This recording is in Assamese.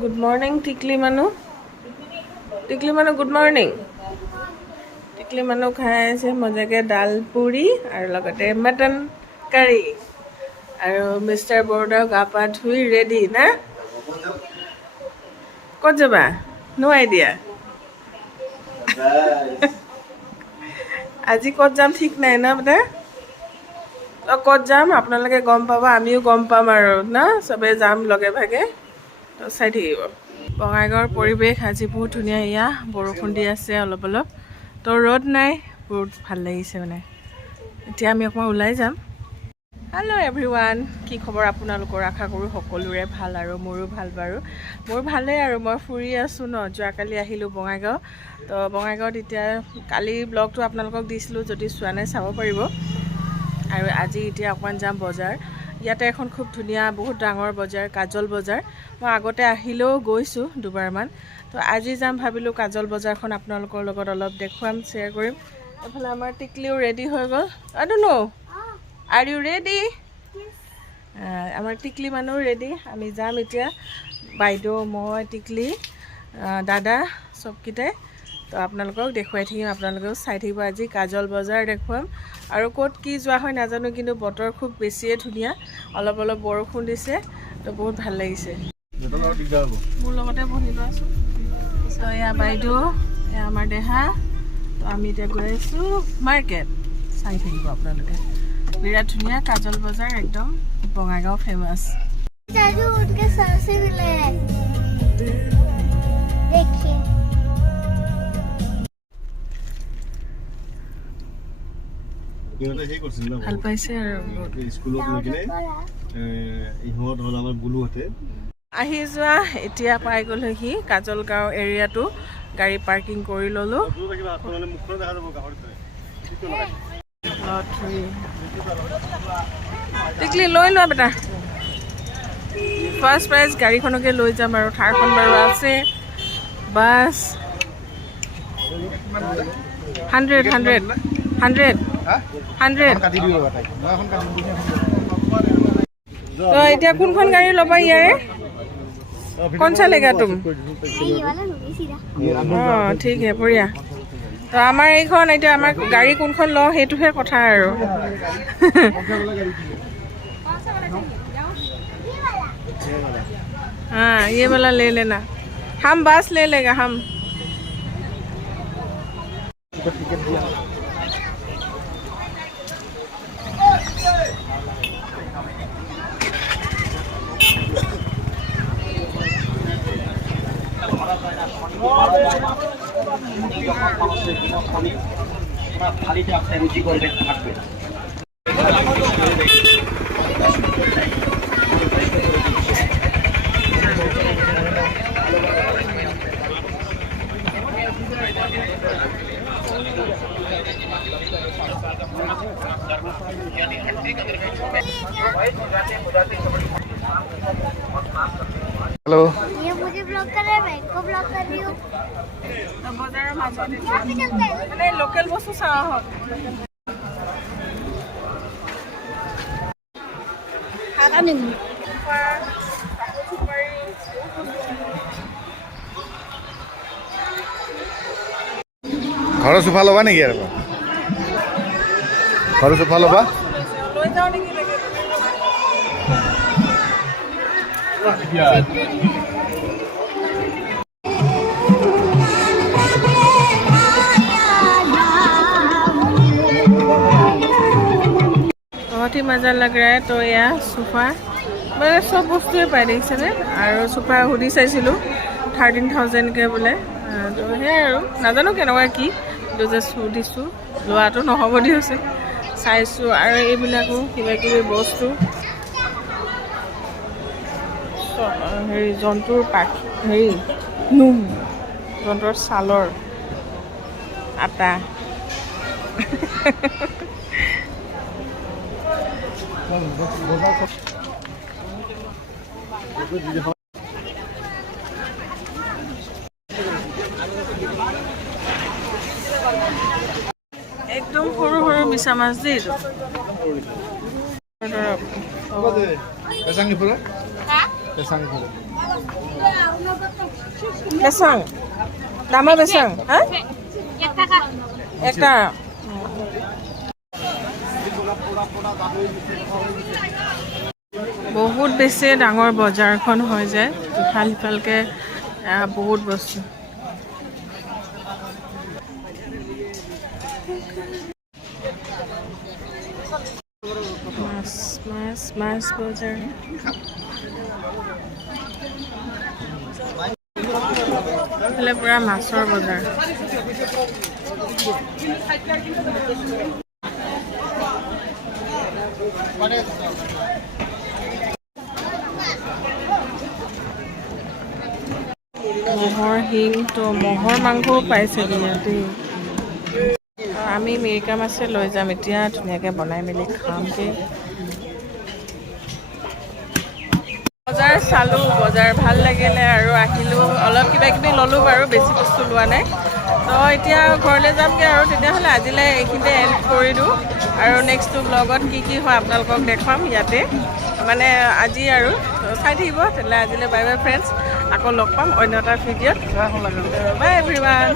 গুড মৰ্ণিং টিকলি মানুহ টিকলি মানুহ গুড মৰ্ণিং টিকলি মানুহ খাই আছে, মজাকৈ দাল পুৰি আৰু লগতে মটন কাৰী আৰু মিষ্টাৰ বৰদাও গা পা ধুই ৰেডি না? ক'ত যাবা? নো আইডিয়া আজি ক'ত যাম ঠিক নাই, ন অ' ক'ত যাম? আপোনালোকে গম পাব, আমিও গম পাম আৰু, না? চবেই যাম লগে ভাগে। চাই থাকিব। বঙাইগাঁৱৰ পৰিৱেশ আজি বহুত ধুনীয়া এয়া বৰষুণ দি আছে অলপ অলপ। তো ৰ'দ নাই বহুত ভাল লাগিছে মানে। এতিয়া আমি অকণমান ওলাই যাম। হেল্ল' এভৰি ওৱান কি খবৰ আপোনালোকৰ? আশা কৰোঁ সকলোৰে ভাল আৰু মোৰো ভাল বাৰু। মোৰ ভালেই আৰু মই ফুৰি আছোঁ ন যোৱাকালি আহিলোঁ বঙাইগাঁও। তো বঙাইগাঁৱত এতিয়া কালি ব্লগটো আপোনালোকক দিছিলোঁ যদি চোৱা নাই চাব পাৰিব। আৰু আজি এতিয়া অকণমান যাম বজাৰ। ইয়াতে এখন খুব ধুনীয়া বহুত ডাঙৰ বজাৰ কাজল বজাৰ। মই আগতে আহিলেও গৈছোঁ দুবাৰমান। তো আজি যাম ভাবিলোঁ কাজল বজাৰখন আপোনালোকৰ লগত অলপ দেখুৱাম শ্বেয়াৰ কৰিম। এইফালে আমাৰ টিকলিও ৰেডি হৈ গ'ল। Don't know' are you ready আমাৰ টিকলি মানুহ ৰেডি আমি যাম এতিয়া। বাইদেউ মই টিকলি দাদা চবকেইটাই। তো আপোনালোকক দেখুৱাই থাকিম আপোনালোকেও চাই থাকিব আজি কাজল বজাৰ দেখুৱাম। আৰু ক'ত কি যোৱা হয় নাজানো কিন্তু বতৰ খুব বেছিয়ে ধুনীয়া অলপ অলপ বৰষুণ দিছে তো বহুত ভাল লাগিছে। মোৰ লগতে বহি এয়া বাইদেউ এয়া আমাৰ দেহা তো আমি এতিয়া গৈ আছোঁ মাৰ্কেট। চাই থাকিব আপোনালোকে। বিৰাট ধুনীয়া কাজল বজাৰ একদম বঙাইগাঁও ফেমাছ আমাৰ গুলুহঁতে আহি যোৱা এতিয়া পাই গ'লহি কাজল গাঁও এৰিয়াটো। গাড়ী পাৰ্কিং কৰি ল'লোঁ। লটৰী টিকলি লৈ লোৱা বেটা। ফাৰ্ষ্ট প্ৰাইজ গাড়ীখনকে লৈ যাম আৰু। থাৰখন বাৰু আছে। Bus. Hundred hundred hundred hundred কাটি দিব তাইক মই এখন কাটি দিম তো এতিয়া কোনখন গাড়ী ল'বা ইয়াৰে कौन सा लेगा तुम ये वाला होगी सीधा অঁ ঠিক হে বঢ়িয়া তো আমাৰ এইখন এতিয়া আমাৰ গাড়ী কোনখন লওঁ সেইটোহে কথা আৰু हाँ ये वाला ले लेना हम बस ले लेगा हम থালিতে আপনার রুচি করবেন হ্যালো বজাৰৰ মাজত মানে লোকেল বস্তু চাহ ঘৰৰ চোফা ল'বা নেকি আৰু? ঘৰৰ চোফা ল'বা? লৈ যাওঁ নেকি? আচ্ছা, बहुत ही मज़ा लग रहा है तो এয়া চোফা মানে চব বস্তুৱে পায় দেখিছেনে আৰু চোফা সুধি চাইছিলোঁ থাৰ্টিন থাউজেণ্ডকৈ বোলে আহ, তো সেয়াই আৰু নাজানো কেনেকুৱা কি কিন্তু জাষ্ট সুধিছোঁ লোৱাটো নহ'ব দিয়কচোন চাইছোঁ আৰু এইবিলাকো কিবা কিবি বস্তু চ- হেৰি জন্তুৰ পাখ হেৰি নোম জন্তুৰ ছালৰ আটা একদম সৰু সৰু মিছা মাছ দেই বেচাং দামা বেচাং হা? একটা বহুত বেছি ডাঙৰ বজাৰখন হৈ যায়। ইফাল সিফালকৈ বহুত বস্তু। পূৰা মাছৰ বজাৰ। ম'হৰ শিং তো ম'হৰ মাংসও পাইছে ইয়াতে আমি মিৰিকা মাছে লৈ যাম এতিয়া ধুনীয়াকৈ বনাই মেলি খামগৈ। বজাৰ চালোঁ বজাৰ ভাল লাগিলে আৰু আহিলোঁ। অলপ কিবা কিবি ল'লোঁ বাৰু বেছি বস্তু লোৱা নাই। তো এতিয়া ঘৰলৈ যামগৈ আৰু তেতিয়াহ'লে আজিলৈ এইখিনিতে এণ্ড কৰি দিওঁ আৰু নেক্সটটো ব্লগত কি কি হয় আপোনালোকক দেখুৱাম ইয়াতে। মানে আজি আৰু চাই থাকিব। তেতিয়াহ'লে আজিলৈ বাই বাই ফ্ৰেণ্ডছ আকৌ লগ পাম অন্য এটা ভিডিঅ'ত। বাই এভৰিৱান